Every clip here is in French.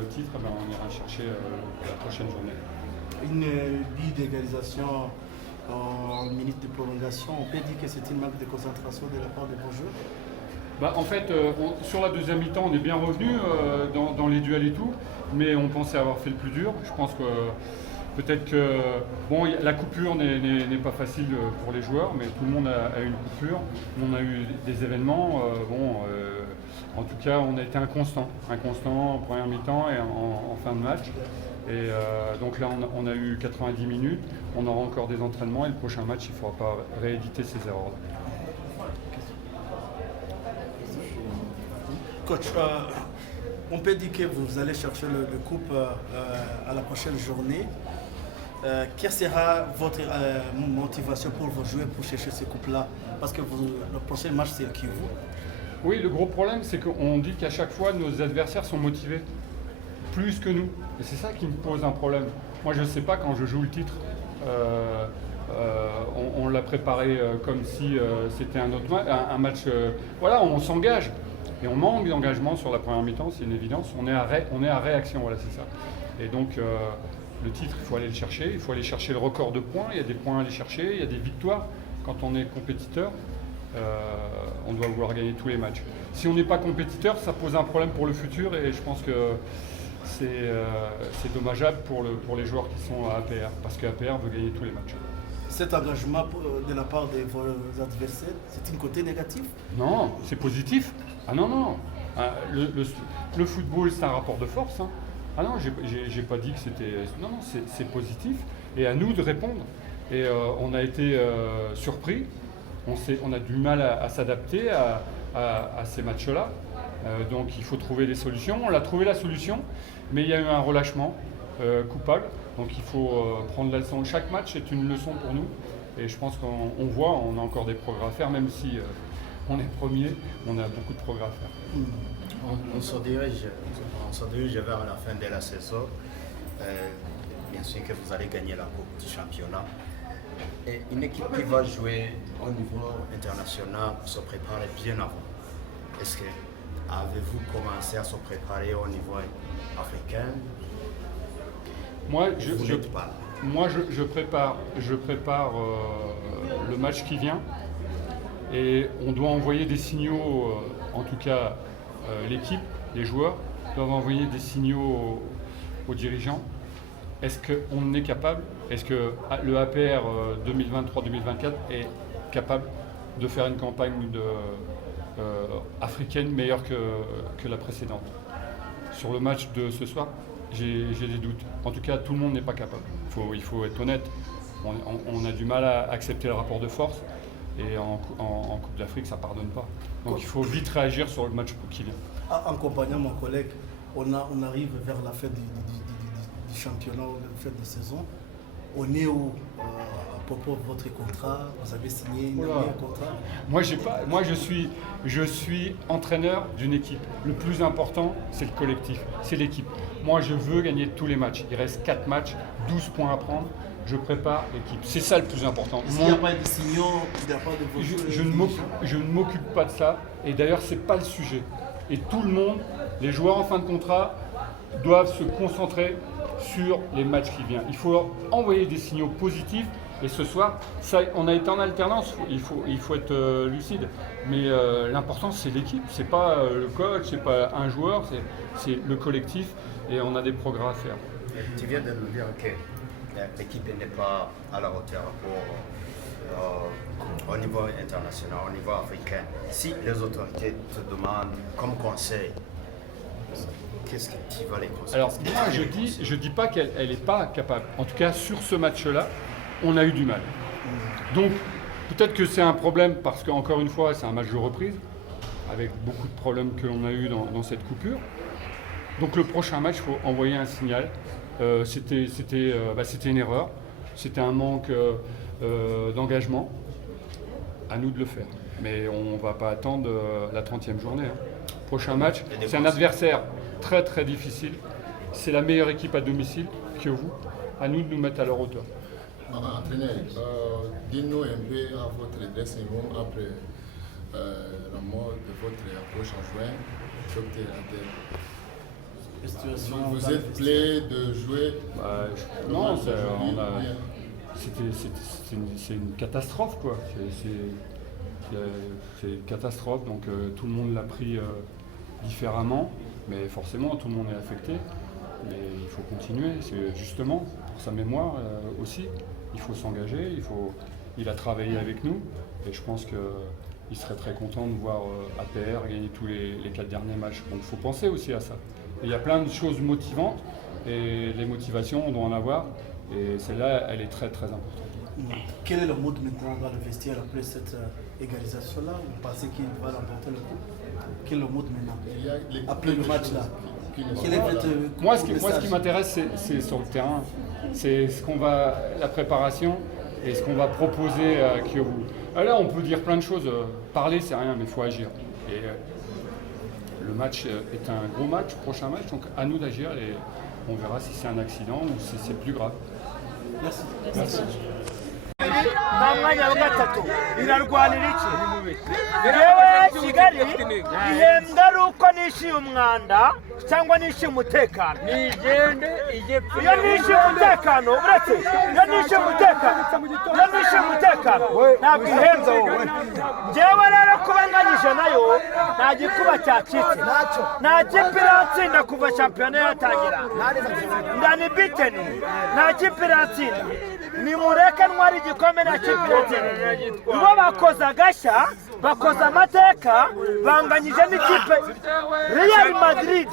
le titre, on ira chercher la prochaine journée. Une but d'égalisation en minute de prolongation, on peut dire que c'est une marque de concentration de la part de vos joueurs? En fait, sur la deuxième mi-temps, on est bien revenu dans les duels et tout, mais on pensait avoir fait le plus dur. Je pense que peut-être que la coupure n'est pas facile pour les joueurs, mais tout le monde a eu une coupure. On a eu des événements. En tout cas, on a été inconstant en première mi-temps et en fin de match. Et donc là, on a eu 90 minutes. On aura encore des entraînements et le prochain match, il ne faudra pas rééditer ces erreurs-là. Coach, on peut dire que vous allez chercher le coupe à la prochaine journée. Quelle sera votre motivation pour vous jouer pour chercher ce coupe-là? Parce que le prochain match, c'est le Kivu. Oui, le gros problème, c'est qu'on dit qu'à chaque fois, nos adversaires sont motivés, plus que nous. Et c'est ça qui me pose un problème. Moi, je ne sais pas quand je joue le titre. On l'a préparé comme si c'était un autre un match. Voilà, on s'engage. Et on manque d'engagement sur la première mi-temps, c'est une évidence. On est à réaction, voilà, c'est ça. Et donc, le titre, il faut aller le chercher. Il faut aller chercher le record de points. Il y a des points à aller chercher. Il y a des victoires. Quand on est compétiteur, on doit vouloir gagner tous les matchs. Si on n'est pas compétiteur, ça pose un problème pour le futur. Et je pense que c'est dommageable pour les joueurs qui sont à APR. Parce que APR veut gagner tous les matchs. Cet engagement de la part de vos adversaires, c'est un côté négatif? Non, c'est positif. Ah non. Le football, c'est un rapport de force. Hein. Ah non, j'ai pas dit que c'était... Non, c'est positif. Et à nous de répondre. Et on a été surpris. On a du mal à s'adapter à ces matchs-là. Donc il faut trouver des solutions. On a trouvé la solution, mais il y a eu un relâchement coupable. Donc il faut prendre la leçon. Chaque match est une leçon pour nous. Et je pense qu'on voit, on a encore des progrès à faire, même si on est premier, on a beaucoup de progrès à faire. On se dirige vers la fin de la saison. Bien sûr que vous allez gagner la Coupe du championnat. Et une équipe qui va jouer au niveau international se prépare bien avant. Est-ce que avez-vous commencé à se préparer au niveau africain? Moi, je prépare le match qui vient et on doit envoyer des signaux, en tout cas l'équipe, les joueurs doivent envoyer des signaux aux dirigeants. Est-ce qu'on est capable? Est-ce que le APR 2023-2024 est capable de faire une campagne africaine meilleure que la précédente? Sur le match de ce soir, j'ai des doutes. En tout cas, tout le monde n'est pas capable. Il faut être honnête. On a du mal à accepter le rapport de force. Et en Coupe d'Afrique, ça ne pardonne pas. Donc il faut vite réagir sur le match qui vient. En accompagnant mon collègue, on arrive vers la fin du championnat, la fin de saison. On est où à propos de votre contrat? Vous avez signé un contrat? Moi, je suis entraîneur d'une équipe. Le plus important, c'est le collectif, c'est l'équipe. Moi, je veux gagner tous les matchs. Il reste 4 matchs, 12 points à prendre. Je prépare l'équipe. C'est ça le plus important. S'il n'y a pas de signaux, il n'y a pas de vos je ne m'occupe pas de ça. Et d'ailleurs, ce n'est pas le sujet. Et tout le monde, les joueurs en fin de contrat, doivent se concentrer sur les matchs qui viennent. Il faut envoyer des signaux positifs. Et ce soir, on a été en alternance, il faut être lucide. Mais l'important, c'est l'équipe. Ce n'est pas le coach, ce n'est pas un joueur, c'est le collectif. Et on a des progrès à faire. Tu viens de nous dire que l'équipe n'est pas à la hauteur au niveau international, au niveau africain. Si les autorités te demandent comme conseil, qu'est-ce que tu vas les conseiller? Alors moi je dis pas qu'elle n'est pas capable. En tout cas sur ce match-là, on a eu du mal. Donc peut-être que c'est un problème parce qu'encore une fois c'est un match de reprise avec beaucoup de problèmes que l'on a eu dans cette coupure. Donc le prochain match, il faut envoyer un signal. C'était une erreur, c'était un manque d'engagement. À nous de le faire. Mais on ne va pas attendre la 30e journée. Hein. Prochain match, c'est un adversaire très très difficile. C'est la meilleure équipe à domicile que vous. À nous de nous mettre à leur hauteur. Entraîneur, dites-nous un peu à votre dressing room après la mort de votre coach en juin, Dr. Adel. situation Vous dans le êtes plaît de jouer? Non, c'est une catastrophe, quoi. C'est une catastrophe, donc tout le monde l'a pris différemment, mais forcément tout le monde est affecté. Mais il faut continuer, c'est justement pour sa mémoire aussi. Il faut s'engager, il a travaillé avec nous, et je pense qu'il serait très content de voir APR gagner tous les 4 derniers matchs. Donc il faut penser aussi à ça. Et il y a plein de choses motivantes, et les motivations, on doit en avoir, et celle-là, elle est très très importante. Quel est le mood maintenant dans le vestiaire après cette égalisation-là? Vous pensez qu'il va remporter le coup? Quel est le mood maintenant après le match-là? Moi, ce qui m'intéresse, c'est sur le terrain. C'est la préparation et ce qu'on va proposer à Kyovu. Là, on peut dire plein de choses. Parler, c'est rien, mais il faut agir. Et le match est un gros match, prochain match, donc à nous d'agir et on verra si c'est un accident ou si c'est plus grave. Merci. Merci. nta mwanya wa gatatu irarwanira iki yewe Kigali ihembwa ari uko nishyuye umwanda cyangwa nishyuye umutekano iyo nishyuye umutekano uretse iyo nishyuye umutekano ntabwo ihembwa wowe njyewe rero kuba nganyije nayo nta gikuba cyacitse nta kipe iratsinda kuva shampiyona yatangira ndani biteni nta kipe iratsinda nimureke ntwari igikombe na kipe iratsinda nibo bakoze agashya bakoze amateka banganyije n'ikipe Real Madrid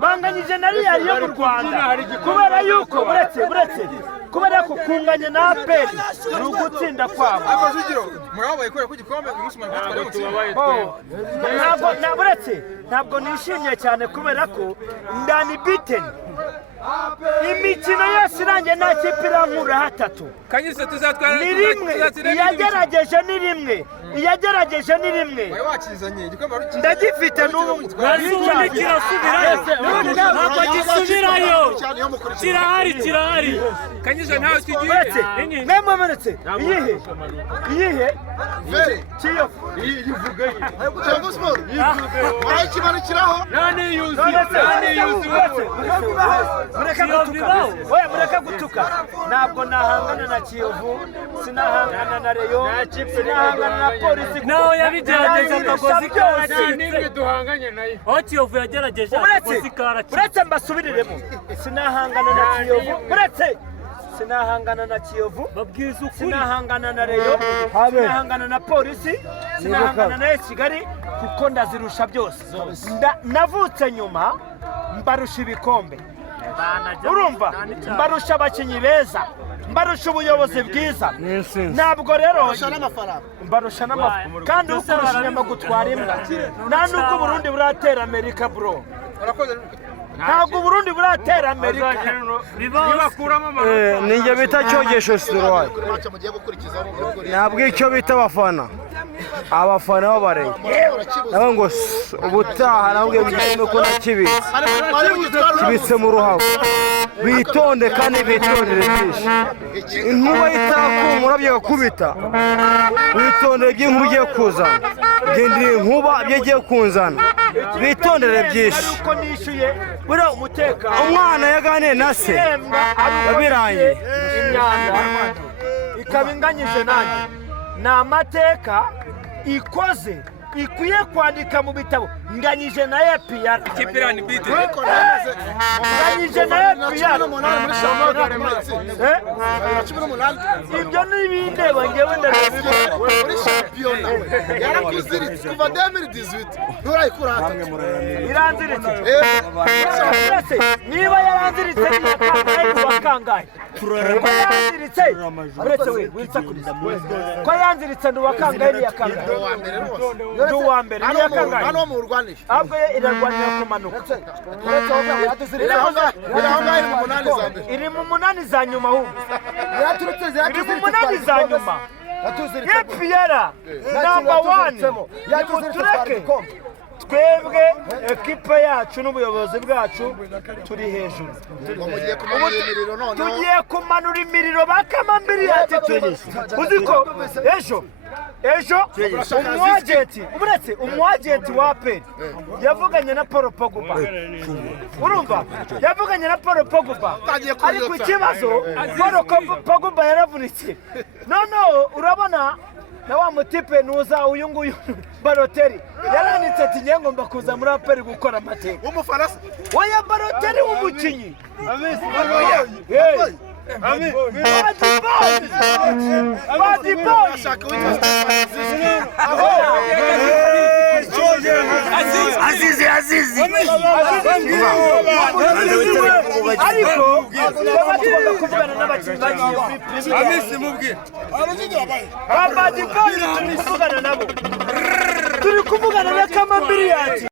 banganyije na Real yo mu Rwanda kubera yuko buretse kubera ko kunganya na APR ni ugutsinda kwabo ntabwo nishimye cyane kubera ko ndani biteni imikino yose irangiye nta kipe irankura hatatu ni rimwe iyagerageje ni rimwe ndagifite n'ubu ntabwo gisubirayo kirahari kanyuze ntawe tugiye mwemumenetse iyihe kiyo mureke gutuka ntabwo nahangana na Kiyovu sinahangana na Reyo sinahangana na Polisi nawe yabigerageje akagozi karatsinze duhanganye nayo aho Kiyovu yagerageje akagozi karatsinze uretse mbasubiriremo sinahangana na Kiyovu sinahangana na Kiyovu sinahangana na Reyo sinahangana na Polisi sinahangana na Kigali kuko ndazirusha byose navutse nyuma mbarusha ibikombe urumva mbarusha abakinnyi beza mbarusha ubuyobozi bwiza ntabwo rero mbarusha n'amafaranga kandi ukurusha inyama gutwara imbwa nta n'uko Burundi buratera Amerika bro ntabwo Burundi buratera Amerika ninjye bita cyogesho sirowaye ntabwo icyo bita abafana b'abareye nabo ngo ubutaha nabwo igikombe ko nakibitse mu ruhago bitonde kandi bitondere byinshi inkuba itakumva urabye gakubita witondere by'inkuba ugiye kuzana gendera inkuba ibyo agiye kunzana bitondere byinshi umwana yaganiye na se birangiye imyanda ikaba inganyije nanjye ni amateka ikoze ikwiye kwandika mu bitabo nganyije na APR nganyije na APR ibyo n'ibindeba ngewe ndabibona yarakuziritse kuva 2018 nturayikura hatatu iranziritse niba yaranziritse wakangaye yaranziritse uretse we winsakuriza ko yanziritse nduwakangaye ni yakangaye uwa mbere ni yakangaye hano mu urwanisha ahubwo irarwanira kumanuka iri mu munani za nyuma ahubwo iri mu munani za nyuma APR namba 1 tureke twebwe ekipe yacu n'ubuyobozi bwacu turi hejuru tugiye kumanura imiriro bakamambiri ati turi uzi ko ejo ejo umwagenti wa aperi yavuganye na Paul Pogba, urumva yavuganye na Paul Pogba, ariko ikibazo Paul Pogba yaravunitse. Noneho urabona na wa mutipe nuza uyu nguyu Balotelli yaranditse ati ngiye ngomba kuza muri aperi gukora amateka. Umufaransa Oya Balotelli w'umukinyi Badi boy Azizi ariko tugomba kuvugana n'abakinnyi bagiye muri Premier. Badi boy turi kuvugana nabo, turi kuvugana na Kamambiri yacu.